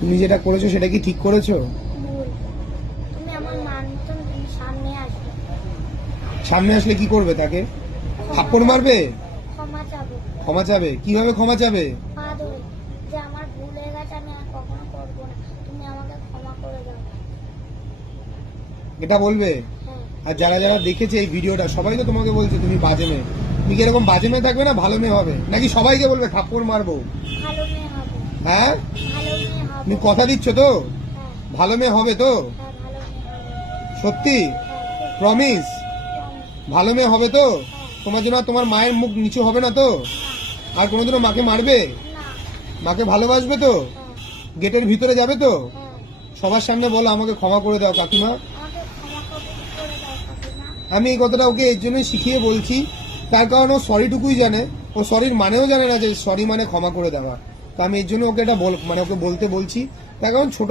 তুমি যেটা করেছো সেটা কি ঠিক করেছো? ভুল। তুমি আমার মান মতন তুমি সামনে আসবে, সামনে আসলে কি করবে? তাকে থাপ্পড় মারবে? ক্ষমা চাবো, ক্ষমা চাবে? কিভাবে ক্ষমা চাবে? পা ধরে, যে আমার ভুল হয়ে গেছে, আমি আর কখনো করবো না, তুমি আমাকে ক্ষমা করে দাও। এটা বলবে? হ্যাঁ। আর যারা যারা দেখেছে এই ভিডিওটা সবাই তো তোমাকে বলছে তুমি বাজে মেয়ে। তুমি কি এরকম বাজে মেয়ে থাকবে না ভালো মেয়ে হবে? নাকি সবাইকে বলবে থাপ্পড় মারবো? ভালো মেয়ে হবে, হ্যাঁ, ভালো মেয়ে হবে। তুমি কথা দিচ্ছ তো? হ্যাঁ, ভালো মেয়ে হবে তো? হ্যাঁ, ভালো মেয়ে হবে। সত্যি? হ্যাঁ, প্রমিস? promise। ভালো মেয়ে হবে তো? হ্যাঁ। তোমার জন্য আর তোমার মায়ের মুখ নিচু হবে না তো? আর কোনোদিনও মাকে মারবে? না। মাকে ভালোবাসবে তো? হ্যাঁ। গেটের ভিতরে যাবে তো? হ্যাঁ। সবার সামনে বলো আমাকে ক্ষমা করে দাও কাকিমা। আমাকে ক্ষমা করে দাও কাকিমা। আমি এই কথাটা ওকে এর জন্যই শিখিয়ে বলছি, তার কারণ ও সরিটুকুই জানে, ও সরির মানেও জানে না যে সরি মানে ক্ষমা করে দেওয়া। তো আমি এর জন্য ওকে এটা ওকে বলতে বলছি, তার কারণ ছোট